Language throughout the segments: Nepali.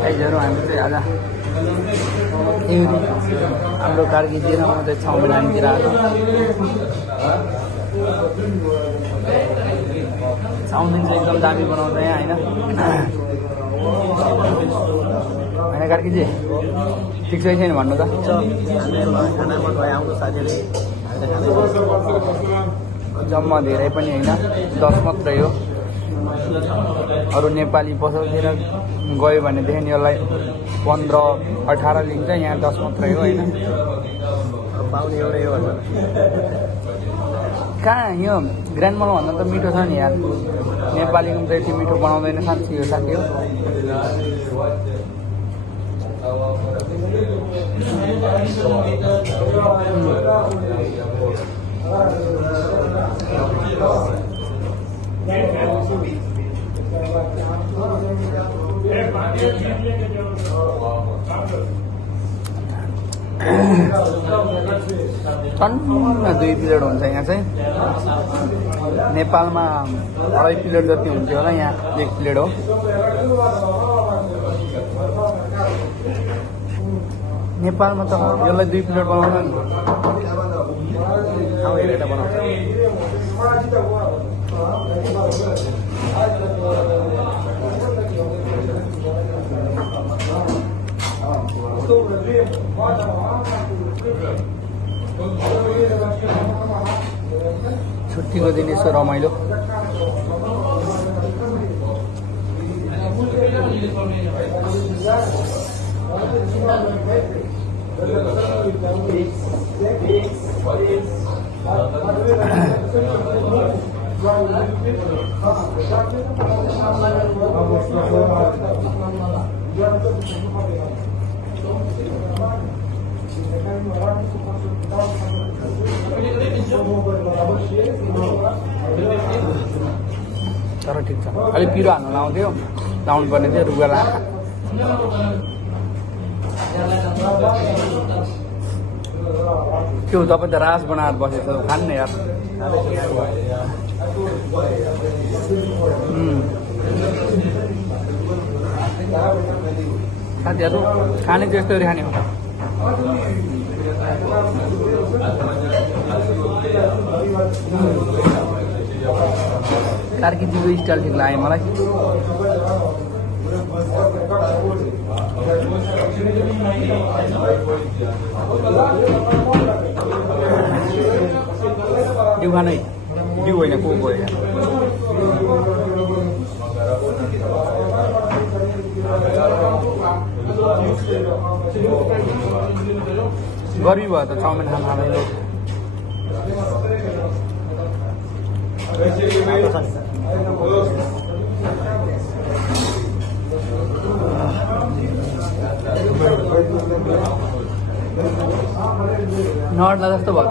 गाइजहरू हामी चाहिँ आज हाम्रो कार्कीतिर म चाहिँ चाउमिन हानितिर आएको चाउमिन चाहिँ एकदम दामी बनाउँछ यहाँ होइन कार्कीजी ठिक छ छैन भन्नु त जम्मा धेरै पनि होइन 10 मात्रै हो अरू नेपाली पसलतिर गयो भनेदेखि यसलाई 15-18 लिन्छ यहाँ 10 मात्रै हो होइन पाउने एउटै हो कहाँ यो ग्रान्ड मल भन्दा त मिठो छ नि यार नेपालीको त यति मिठो बनाउँदैन साँच्ची हो साथी हो टन्न 2 प्लेट हुन्छ यहाँ चाहिँ नेपालमा 2.5 प्लेट जति हुन्थ्यो होला यहाँ 1 प्लेट हो नेपालमा त यसलाई 2 प्लेट बनाउँछ नि हेरेर बनाउँछ छुट्टीको दिन यसो रमाइलो तर ठिक छ अलिक पिरो हाल्नु लाउँथ्यो लाउनु पर्ने थियो रुगाला के हो तपाईँ त रास बनाएर बसेछ खान्न यार साथीहरू खाने चाहिँ यस्तै खाने हो कार्कीजीको स्टाइल ठिक लाग्यो मलाई डिउ खानै डिउ होइन को गयो गर्मी भयो त चाउमिन खान खाँदैन नअट्ला जस्तो भयो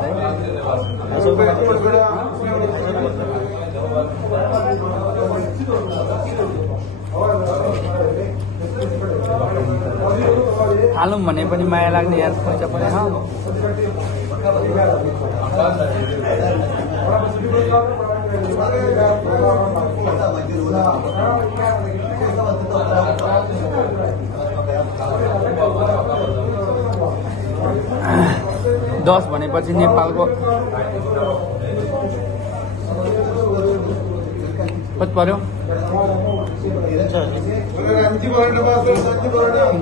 हालौँ भने पनि माया लाग्ने यार पैसा पनि दस भनेपछि नेपालको कति पर्यो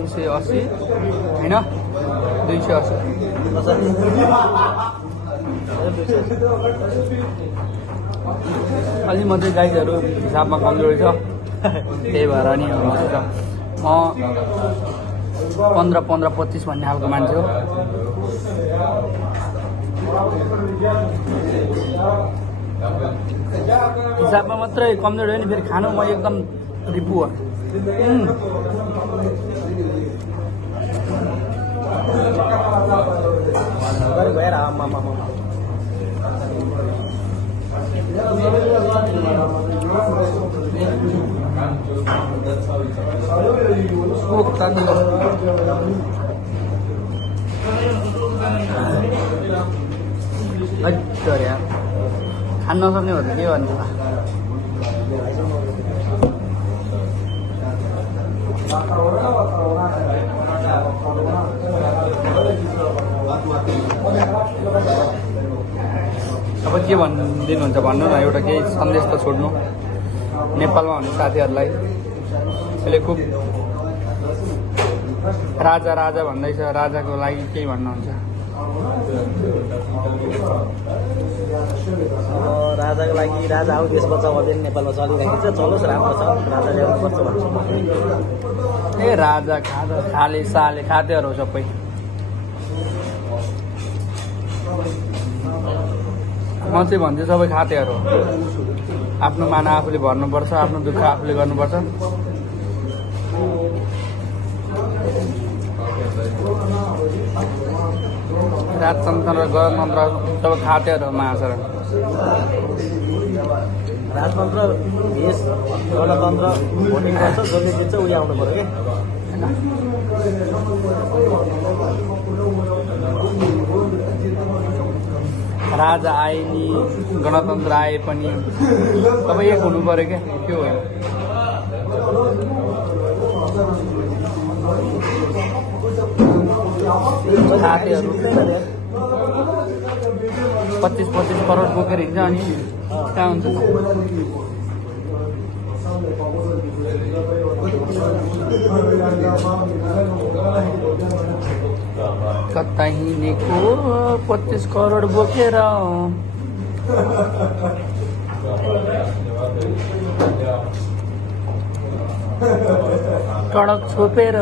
380 होइन 280 अलि मात्रै गाइजहरू हिसाबमा कमजोरी छ त्यही भएर नि म 15-25 भन्ने खालको मान्छे हो हिसाबमा मात्रै कमजोरी हो नि फेरि खानु म एकदम रिपु हो खान नसक्ने हो त के भन्नु अब के भनिदिनुहुन्छ भन्नु न, एउटा केही सन्देश त छोड्नु नेपालमा हुने साथीहरूलाई। यसले खुब राजा राजा भन्दैछ, राजाको लागि केही भन्नुहुन्छ? राजाको लागि राजा आऊ देश बचाऊ अभियान नेपालमा चलिरहेको छ, चलोस् राम्रो छ, राजा ल्याउनुपर्छ भन्छु। ए राजा खाले साले खाद्यहरू सबै म चाहिँ भन्छु सबै खातेहरू हो। आफ्नो माना आफूले भर्नुपर्छ, आफ्नो दुःख आफूले गर्नुपर्छ। राजतन्त्र र गणतन्त्र सबै खातेहरू महाशरण। राजतन्त्र देश गणतन्त्र भोटिङ गर्छ, जसले जित्छ उही आउनु पर्यो कि राजा आए नि गणतन्त्र आए पनि तपाईँ एक हुनु पर्यो क्या, त्यो हो। साथीहरू 25-25 करोड बोकेर हिँड्छ अनि कहाँ हुन्छ? कता हिँडेको 25 करोड बोकेर, सडक छोपेर।